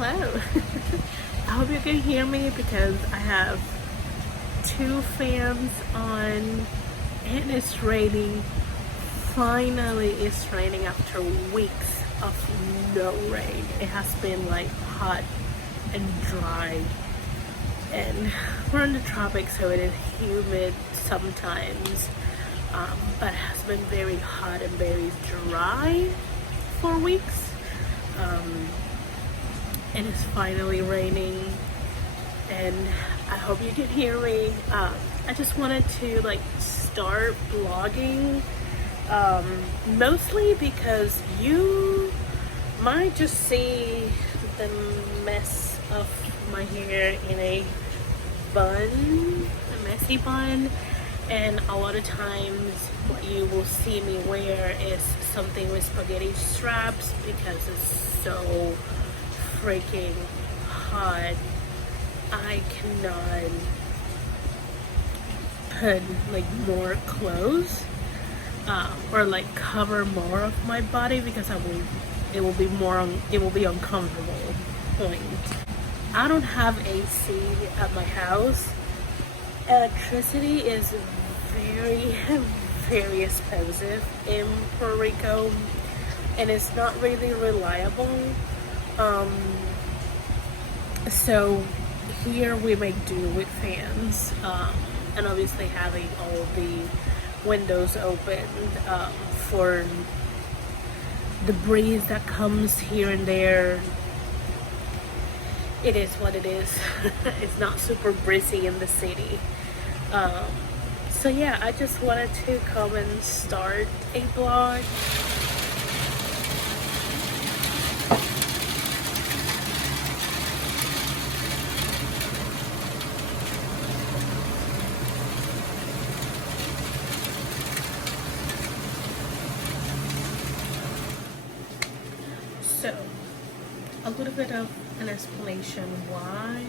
Hello. I hope you can hear me because I have two fans on and it's raining. Finally, it's raining after weeks of no rain. It has been like hot and dry, and we're in the tropics, so it is humid sometimes, but it has been very hot and very dry for weeks. And it's finally raining, and I hope you can hear me. I just wanted to start vlogging, mostly because you might just see the mess of my hair in a messy bun, and a lot of times what you will see me wear is something with spaghetti straps because it's so freaking hot. I cannot put more clothes or cover more of my body because it will be uncomfortable. Point. I don't have AC at my house. Electricity is very very expensive in Puerto Rico, and it's not really reliable. So here we make do with fans, and obviously having all the windows opened for the breeze that comes here and there. It is what it is. It's not super breezy in the city. So yeah, I just wanted to come and start a vlog. So, a little bit of an explanation why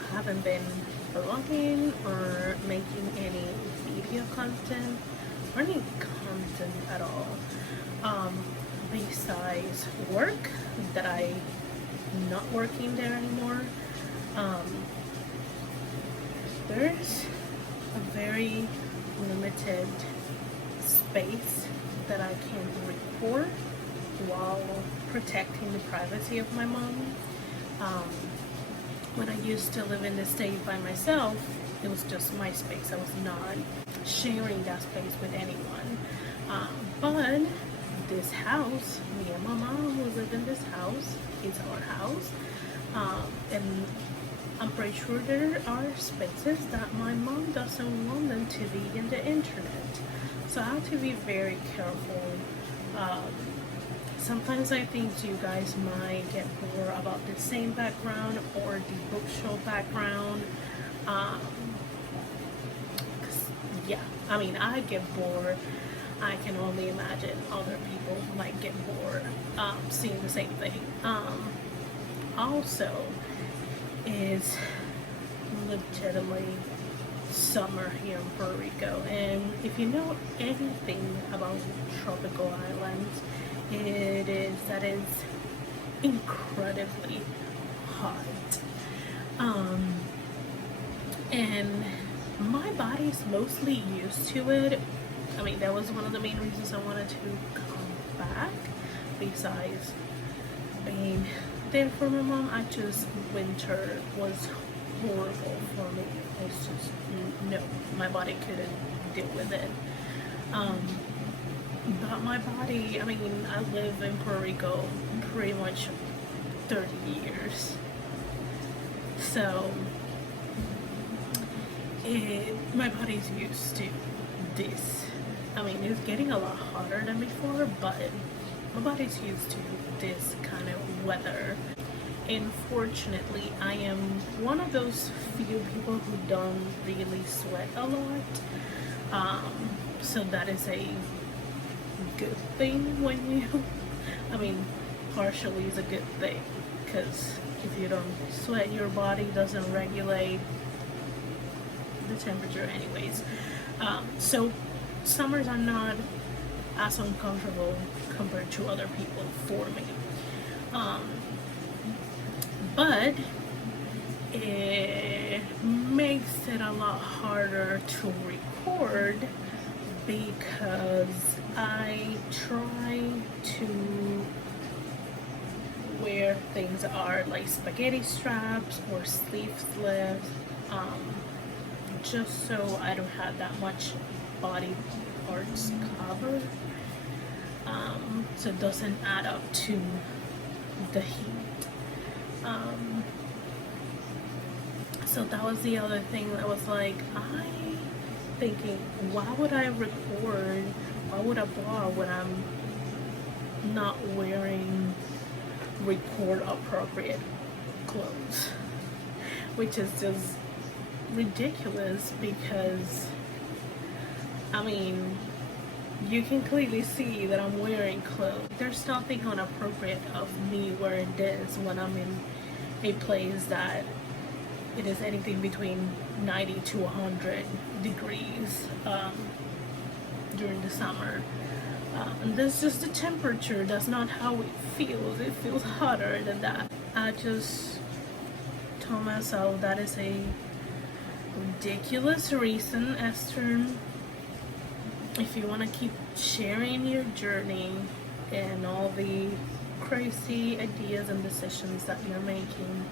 I haven't been vlogging or making any video content or any content at all, besides work, that I'm not working there anymore. There's a very limited space that I can record while protecting the privacy of my mom. When I used to live in the state by myself, it was just my space. I was not sharing that space with anyone. But this house, me and my mom will live in this house. It's our house. And I'm pretty sure there are spaces that my mom doesn't want them to be in the internet. So I have to be very careful. Sometimes I think you guys might get bored about the same background or the bookshelf background. Yeah, I mean, I get bored. I can only imagine other people might get bored seeing the same thing. Also, is legitimately summer here in Puerto Rico, and if you know anything about tropical islands, it is incredibly hot, and my body's mostly used to it. I mean, that was one of the main reasons I wanted to come back, besides being there for my mom. Winter was horrible for me. It's just, no, my body couldn't deal with it. But my body, I mean, I live in Puerto Rico pretty much 30 years. So, my body's used to this. I mean, it's getting a lot hotter than before, but my body's used to this kind of weather. Unfortunately, I am one of those few people who don't really sweat a lot. So that is a good thing when you, I mean, partially is a good thing, because if you don't sweat, your body doesn't regulate the temperature anyways. So summers are not as uncomfortable compared to other people for me. but it makes it a lot harder to record because I try to where things are like spaghetti straps or sleeveless, just so I don't have that much body parts covered, so it doesn't add up to the heat. So that was the other thing that was like, I thinking, why would I record, why would I blog when I'm not wearing record appropriate clothes, which is just ridiculous because I mean, you can clearly see that I'm wearing clothes. There's nothing inappropriate of me wearing this when I'm in a place that it is anything between 90 to 100 degrees during the summer. And that's just the temperature. That's not how it feels. It feels hotter than that. I just told myself that is a ridiculous reason, Esther. If you want to keep sharing your journey and all the crazy ideas and decisions that you're making,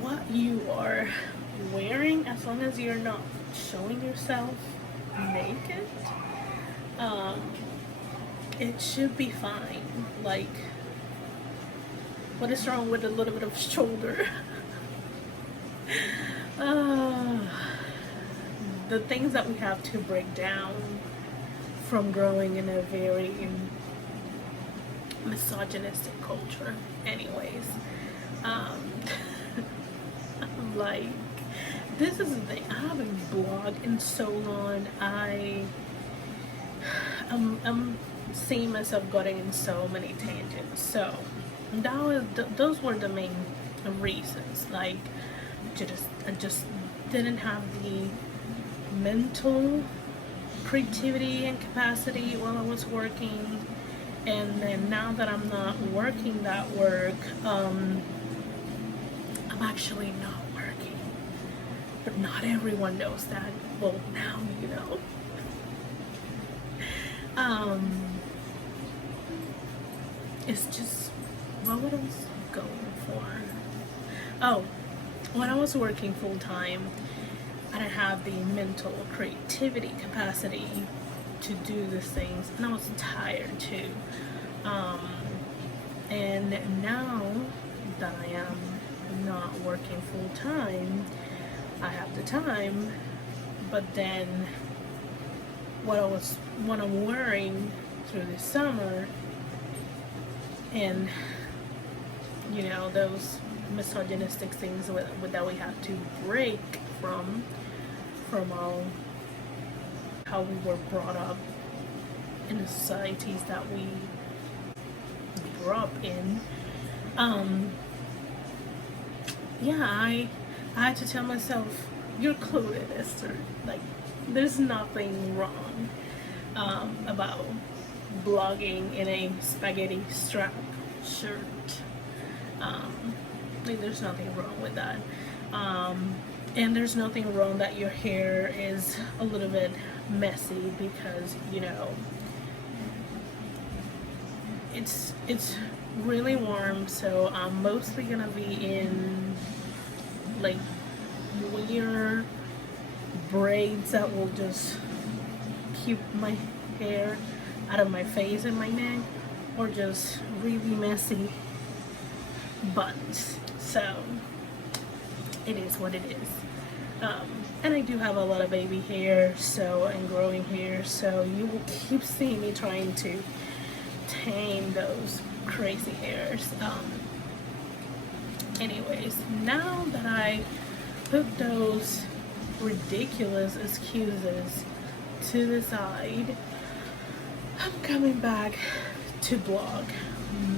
what you are wearing, as long as you're not showing yourself naked, it should be fine. Like, what is wrong with a little bit of shoulder? The things that we have to break down from growing in a very misogynistic culture. Anyways, like, this is the thing. I haven't blogged in so long. I'm seeing myself going in so many tangents. So those were the main reasons. Like, I just didn't have the mental creativity and capacity while I was working, and then now that I'm not working that work, I'm actually not working. But not everyone knows that. Well, now you know. It's just what I was going for. Oh, when I was working full time, I didn't have the mental creativity capacity to do these things, and I was tired too. And now that I am not working full time, I have the time, but then what I'm wearing through the summer, and you know, those misogynistic things that we have to break from all how we were brought up in the societies that we grew up in. Yeah, I had to tell myself, you're clothed, Esther. Like, there's nothing wrong about blogging in a spaghetti strap shirt. Like, there's nothing wrong with that. And there's nothing wrong that your hair is a little bit messy because, you know, it's really warm, so I'm mostly gonna be in like weird braids that will just keep my hair out of my face and my neck, or just really messy buns. So it is what it is. And I do have a lot of baby hair, so, and growing hair, so you will keep seeing me trying to tame those crazy hairs. Anyways, now that I put those ridiculous excuses to the side, I'm coming back to blog,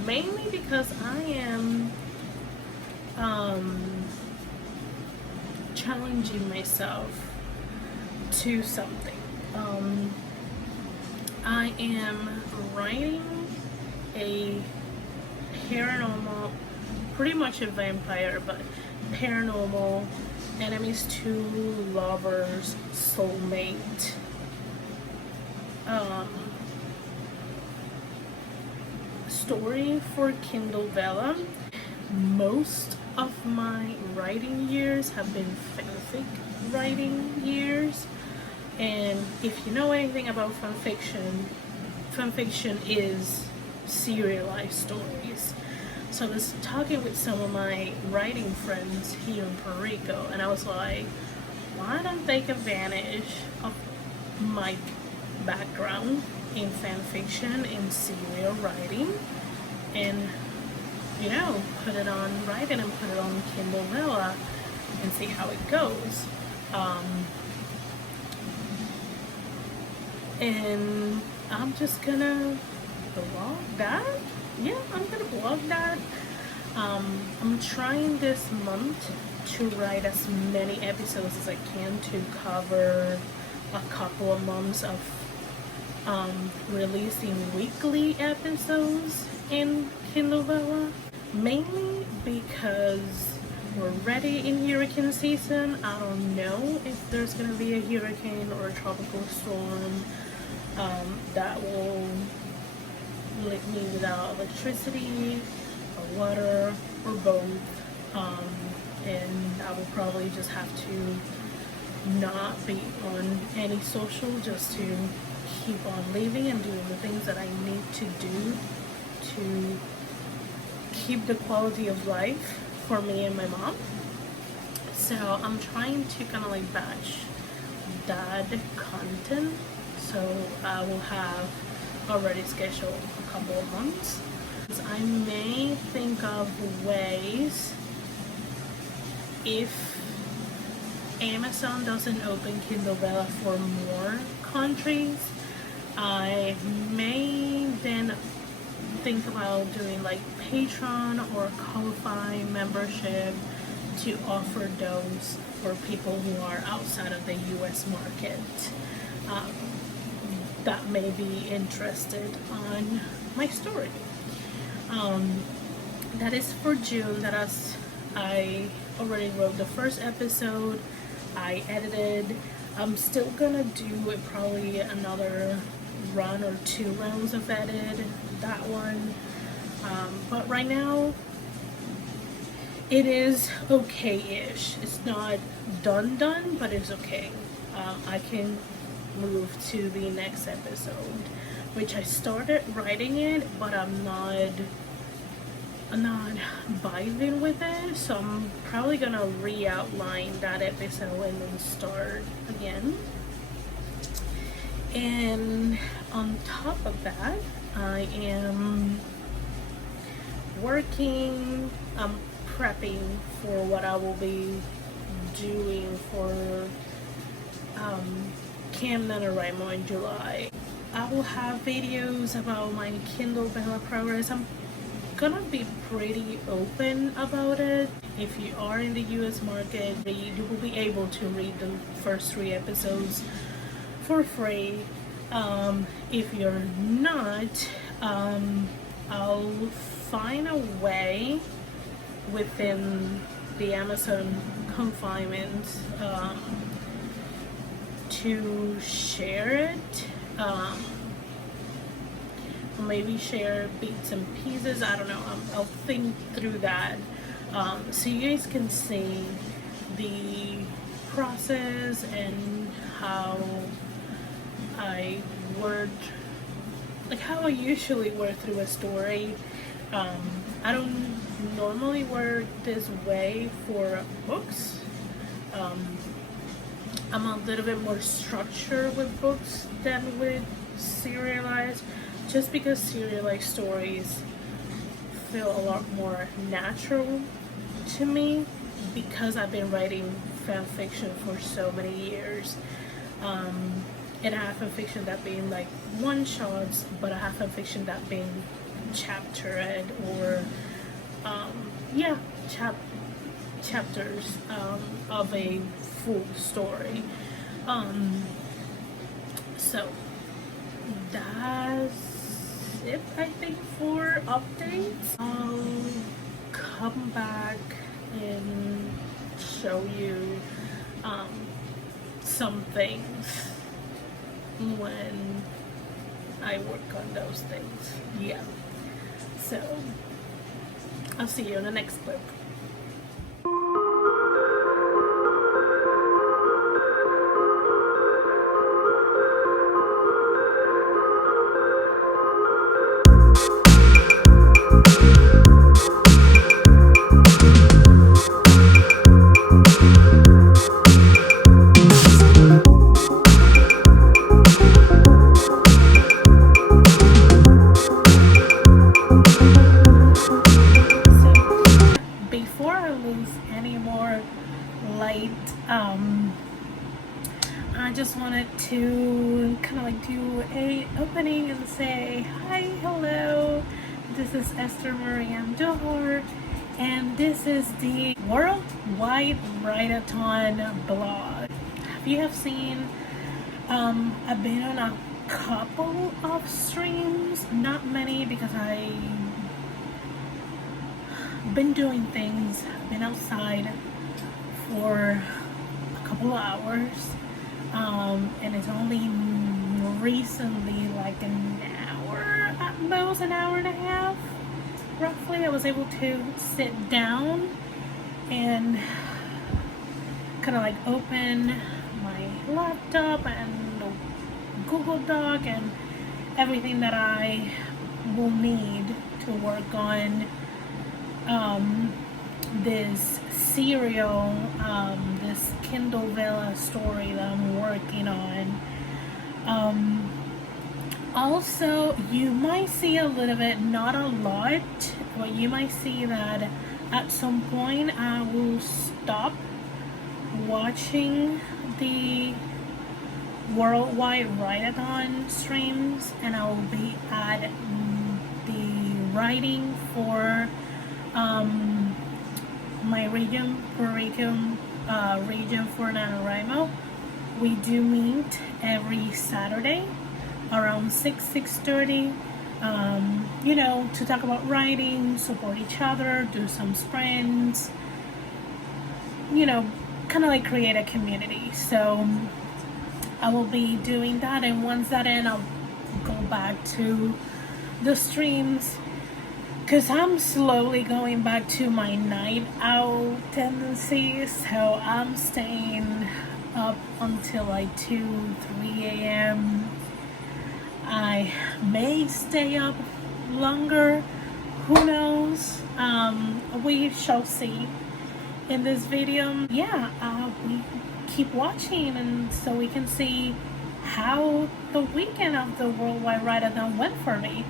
mainly because I am challenging myself to something. I am writing a paranormal pretty much a vampire, but paranormal, enemies to lovers, soulmate. Story for Kindle Vella. Most of my writing years have been fanfic writing years, and if you know anything about fanfiction is serialized stories. So I was talking with some of my writing friends here in Puerto Rico, and I was like, why don't they take advantage of my background in fanfiction and serial writing and, you know, put it on writing and put it on Kindle Vella and see how it goes. And I'm just gonna blog that. Yeah, I'm gonna blog that. I'm trying this month to write as many episodes as I can to cover a couple of months of releasing weekly episodes in Kindle Vella, mainly because we're ready in hurricane season. I don't know if there's gonna be a hurricane or a tropical storm that will leave me without electricity or water or both, and I will probably just have to not be on any social just to keep on living and doing the things that I need to do to keep the quality of life for me and my mom. So I'm trying to kind of like batch that content, so I will have already scheduled a couple of months. I may think of ways, if Amazon doesn't open Kindle Vella for more countries, I may then think about doing like Patreon or Ko-Fi membership to offer those for people who are outside of the US market that may be interested on my story. That is for June. I already wrote the first episode. I edited. I'm still gonna do it, probably another run or 2 rounds of edit, that one. But right now, it is okay-ish. It's not done, but it's okay. I can move to the next episode, which I started writing it, but I'm not vibing with it, so I'm probably gonna re-outline that episode and then start again. And on top of that, I am working, I'm prepping for what I will be doing for Camp NaNoWriMo in July. I will have videos about my Kindle Vella progress. I'm gonna be pretty open about it. If you are in the US market, you will be able to read the first 3 episodes for free. If you're not, I'll find a way within the Amazon confinement to share it, maybe share bits and pieces. I don't know. I'll think through that, so you guys can see the process and how I work, like how I usually work through a story. I don't normally work this way for books. I'm a little bit more structured with books than with serialized, just because serialized stories feel a lot more natural to me, because I've been writing fan fiction for so many years. And I have fan fiction that being like one shots, but I have fan fiction that being chaptered or chapters of a full story. So that's it, I think, for updates. I'll come back and show you some things when I work on those things. Yeah, so I'll see you in the next clip. Before I lose any more light, I just wanted to kind of like do a opening and say hi, hello, this is Esther Marianne Dohor, and this is the Worldwide Write-A-Thon blog. If you have seen, I've been on a couple of streams, not many because I've been doing things, been outside for a couple of hours, and it's only recently, like an hour at most, an hour and a half roughly, I was able to sit down and kind of like open my laptop and Google Doc and everything that I will need to work on this serial, this Kindle Vella story that I'm working on. Also, you might see a little bit, not a lot, but you might see that at some point I will stop watching the Worldwide Write-A-Thon streams, and I will be at the writing for my region, Puerto Rico region for NaNoWriMo. We do meet every Saturday around 6:30, you know, to talk about writing, support each other, do some sprints, you know, kind of like create a community. So I will be doing that, and once that ends, I'll go back to the streams, because I'm slowly going back to my night owl tendencies. So I'm staying up until like 2, 3 a.m. I may stay up longer, who knows, we shall see in this video. Yeah, we keep watching, and so we can see how the weekend of the Worldwide Write-A-Thon went for me.